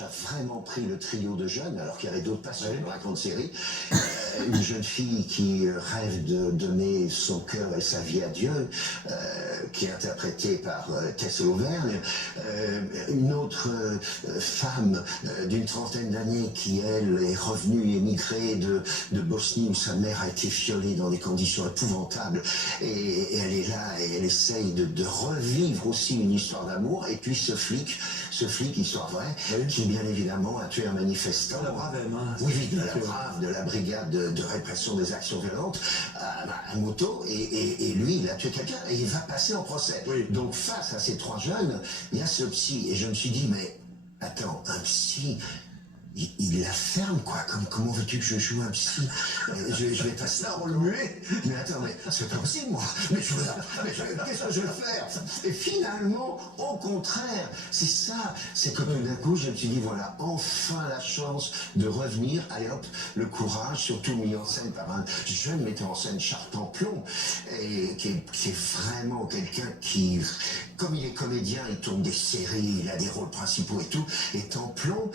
A vraiment pris le trio de jeunes, alors qu'il y avait d'autres passions dans la grande série. Une jeune fille qui rêve de donner son cœur et sa vie à Dieu, qui est interprétée par Tess Auvergne. Une autre femme d'une trentaine d'années qui, elle, est revenue émigrée de Bosnie où sa mère a été violée dans des conditions épouvantables. Et elle est là et elle essaye de revivre aussi une histoire d'amour. Et puis ce flic, histoire vraie, qui bien évidemment a tué un manifestant. De la Bravem, hein. Oui, de la Brave, de la brigade de répression des actions violentes, à moto, et lui, il a tué quelqu'un, et il va passer en procès. Oui. Donc face à ces trois jeunes, il y a ce psy, et je me suis dit, mais attends, un psy, il la ferme, quoi. Comment veux-tu que je joue un psy? Je vais passer un rôle muet. Mais attends, mais c'est pas possible, moi. Qu'est-ce que je vais faire? Et finalement, au contraire, c'est ça. C'est que tout d'un coup, je me suis dit, voilà, enfin la chance de revenir. Allez hop, le courage, surtout mis en scène par un jeune metteur en scène, Charles Templon, et qui est vraiment quelqu'un qui, comme il est comédien, il tourne des séries, il a des rôles principaux et tout. Et Templon,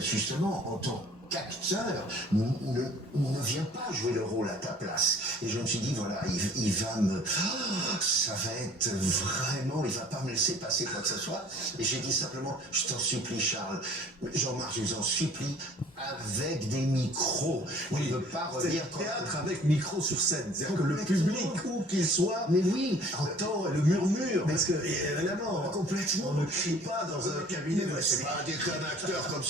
justement, en tant qu'acteur, ne vient pas jouer le rôle à ta place. Et je me suis dit, voilà, il va me... Oh, ça va être vraiment... Il va pas me laisser passer quoi que ce soit. Et j'ai dit simplement, je t'en supplie, Charles. Jean-Marc, je vous en supplie, avec des micros. Oui, ne veut pas revenir... théâtre avec micro sur scène. C'est-à-dire que le public, où qu'il soit, mais oui, entend le murmure. Parce que, évidemment, complètement. on ne crie pas dans un cabinet. C'est pas un acteur comme ça.